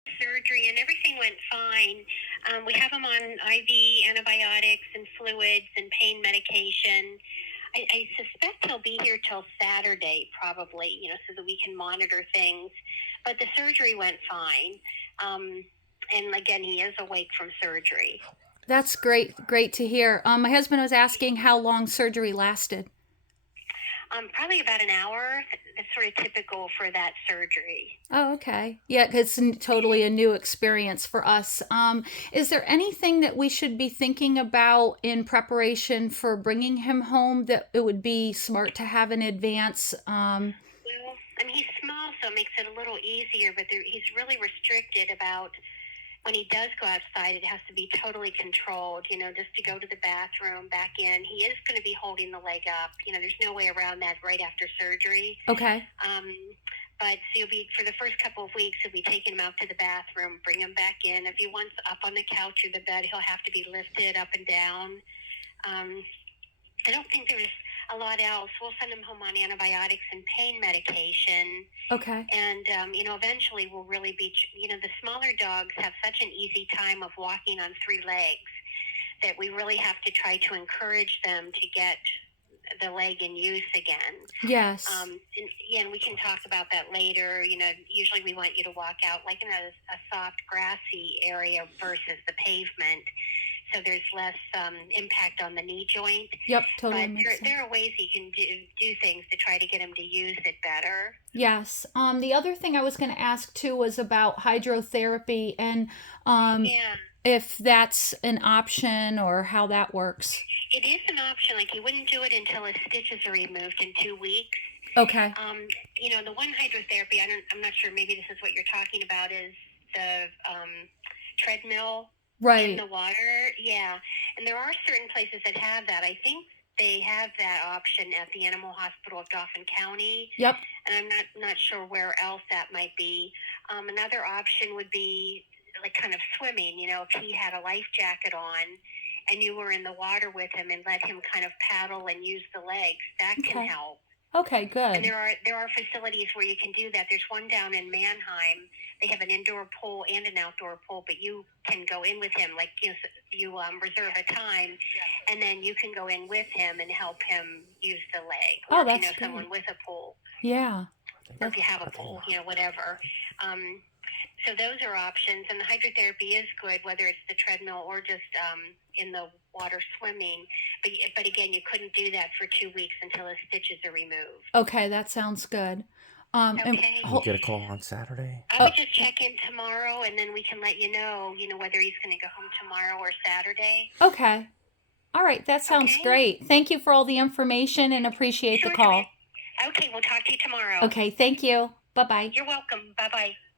surgery, and everything went fine. We have him on IV antibiotics and fluids and pain medication. I suspect he'll be here till Saturday, probably, so that we can monitor things. But the surgery went fine. And again, he is awake from surgery. That's great to hear. My husband was asking how long surgery lasted. Probably about an hour. That's sort of typical for that surgery. Oh, okay. Yeah, it's totally a new experience for us. Is there anything that we should be thinking about in preparation for bringing him home that it would be smart to have in advance? Well, I mean, he's small, so it makes it a little easier, but he's really restricted about when he does go outside, it has to be totally controlled, just to go to the bathroom, back in. He is going to be holding the leg up. There's no way around that right after surgery. Okay. But so for the first couple of weeks, he'll be taking him out to the bathroom, bring him back in. If he wants up on the couch or the bed, he'll have to be lifted up and down. I don't think there's a lot else. We'll send him home on antibiotics and pain medication. Okay. And, eventually we'll really be, the smaller dogs have such an easy time of walking on three legs that we really have to try to encourage them to get the leg in use again. Yes. And we can talk about that later. Usually we want you to walk out like in a soft grassy area versus the pavement, so there's less impact on the knee joint. Yep, totally But makes sense. there are ways you can do things to try to get him to use it better. Yes. The other thing I was going to ask too was about hydrotherapy and Yeah, if that's an option or how that works. it is an option. Like, he wouldn't do it until his stitches are removed in 2 weeks. Okay. The one hydrotherapy, I'm not sure, maybe this is what you're talking about, is the treadmill in Right. the water. Yeah. And there are certain places that have that. I think they have that option at the Animal Hospital of Dauphin County. Yep. And I'm not sure where else that might be. Another option would be like kind of swimming, if he had a life jacket on and you were in the water with him and let him kind of paddle and use the legs, that can Okay. help. Okay, And good. there are facilities where you can do that. There's one down in Mannheim. They have an indoor pool and an outdoor pool, but you can go in with him. Like, you reserve a time, and then you can go in with him and help him use the leg. Or Oh, if you that's know someone great. with a pool, Yeah. or if That, you have a pool, whatever. So those are options, and the hydrotherapy is good, whether it's the treadmill or just in the water swimming. But again, you couldn't do that for 2 weeks until the stitches are removed. okay, that sounds good. And Okay. Can we get a call on Saturday? I would just check in tomorrow, and then we can let you know, whether he's going to go home tomorrow or Saturday. okay. All right, that sounds Okay? great. Thank you for all the information and appreciate the Sure, Joanne. call. Okay, we'll talk to you tomorrow. Okay, thank you. Bye-bye. You're welcome. Bye-bye.